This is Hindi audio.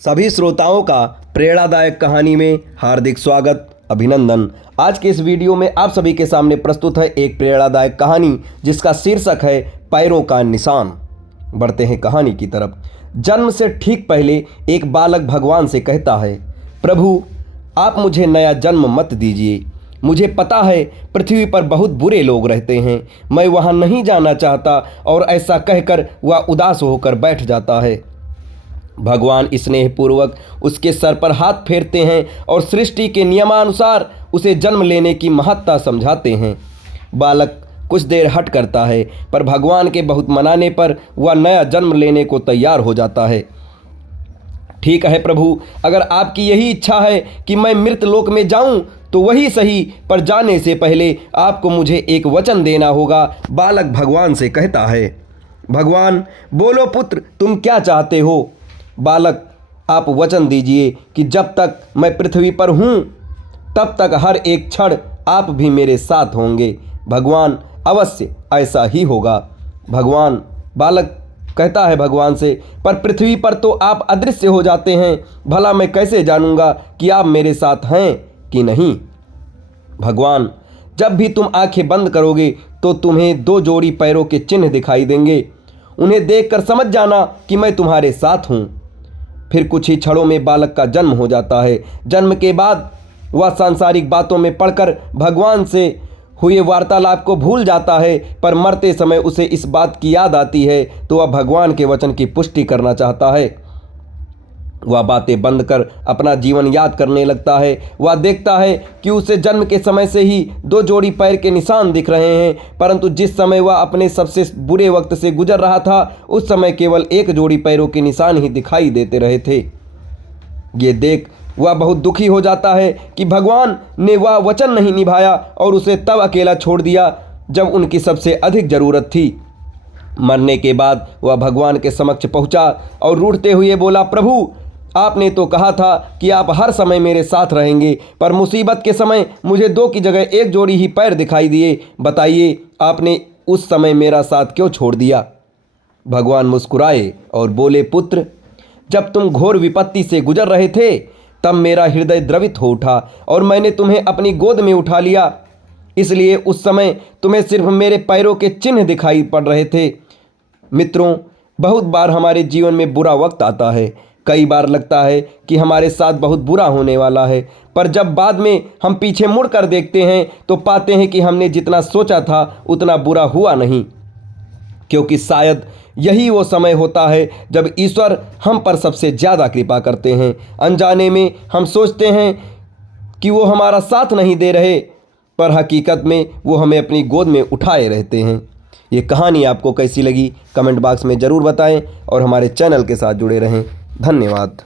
सभी श्रोताओं का प्रेरणादायक कहानी में हार्दिक स्वागत, अभिनंदन। आज के इस वीडियो में आप सभी के सामने प्रस्तुत है एक प्रेरणादायक कहानी जिसका शीर्षक है पैरों का निशान। बढ़ते हैं कहानी की तरफ। जन्म से ठीक पहले एक बालक भगवान से कहता है, प्रभु आप मुझे नया जन्म मत दीजिए। मुझे पता है पृथ्वी पर बहुत बुरे लोग रहते हैं, मैं वहाँ नहीं जाना चाहता। और ऐसा कहकर वह उदास होकर बैठ जाता है। भगवान स्नेहपूर्वक उसके सर पर हाथ फेरते हैं और सृष्टि के नियमानुसार उसे जन्म लेने की महत्ता समझाते हैं। बालक कुछ देर हट करता है, पर भगवान के बहुत मनाने पर वह नया जन्म लेने को तैयार हो जाता है। ठीक है प्रभु, अगर आपकी यही इच्छा है कि मैं मृत लोक में जाऊं तो वही सही, पर जाने से पहले आपको मुझे एक वचन देना होगा। बालक भगवान से कहता है। भगवान, बोलो पुत्र, तुम क्या चाहते हो? बालक, आप वचन दीजिए कि जब तक मैं पृथ्वी पर हूँ तब तक हर एक क्षण आप भी मेरे साथ होंगे। भगवान, अवश्य ऐसा ही होगा। भगवान, बालक कहता है भगवान से, पर पृथ्वी पर तो आप अदृश्य हो जाते हैं, भला मैं कैसे जानूंगा कि आप मेरे साथ हैं कि नहीं? भगवान, जब भी तुम आंखें बंद करोगे तो तुम्हें 2 जोड़ी पैरों के चिन्ह दिखाई देंगे। उन्हें देखकर समझ जाना कि मैं तुम्हारे साथ हूँ। फिर कुछ ही क्षणों में बालक का जन्म हो जाता है। जन्म के बाद वह सांसारिक बातों में पड़कर भगवान से हुए वार्तालाप को भूल जाता है, पर मरते समय उसे इस बात की याद आती है तो वह भगवान के वचन की पुष्टि करना चाहता है। वह बातें बंद कर अपना जीवन याद करने लगता है। वह देखता है कि उसे जन्म के समय से ही 2 जोड़ी पैर के निशान दिख रहे हैं, परंतु जिस समय वह अपने सबसे बुरे वक्त से गुजर रहा था उस समय केवल 1 जोड़ी पैरों के निशान ही दिखाई देते रहे थे। ये देख वह बहुत दुखी हो जाता है कि भगवान ने वह वचन नहीं निभाया और उसे तब अकेला छोड़ दिया जब उनकी सबसे अधिक ज़रूरत थी। मरने के बाद वह भगवान के समक्ष पहुंचा और रूठते हुए बोला, प्रभु आपने तो कहा था कि आप हर समय मेरे साथ रहेंगे, पर मुसीबत के समय मुझे 2 की जगह 1 जोड़ी ही पैर दिखाई दिए। बताइए आपने उस समय मेरा साथ क्यों छोड़ दिया? भगवान मुस्कुराए और बोले, पुत्र जब तुम घोर विपत्ति से गुजर रहे थे तब मेरा हृदय द्रवित हो उठा और मैंने तुम्हें अपनी गोद में उठा लिया। इसलिए उस समय तुम्हें सिर्फ मेरे पैरों के चिन्ह दिखाई पड़ रहे थे। मित्रों, बहुत बार हमारे जीवन में बुरा वक्त आता है। कई बार लगता है कि हमारे साथ बहुत बुरा होने वाला है, पर जब बाद में हम पीछे मुड़ कर देखते हैं तो पाते हैं कि हमने जितना सोचा था उतना बुरा हुआ नहीं। क्योंकि शायद यही वो समय होता है जब ईश्वर हम पर सबसे ज़्यादा कृपा करते हैं। अनजाने में हम सोचते हैं कि वो हमारा साथ नहीं दे रहे, पर हकीकत में वो हमें अपनी गोद में उठाए रहते हैं। ये कहानी आपको कैसी लगी कमेंट बॉक्स में ज़रूर बताएं और हमारे चैनल के साथ जुड़े रहें। धन्यवाद।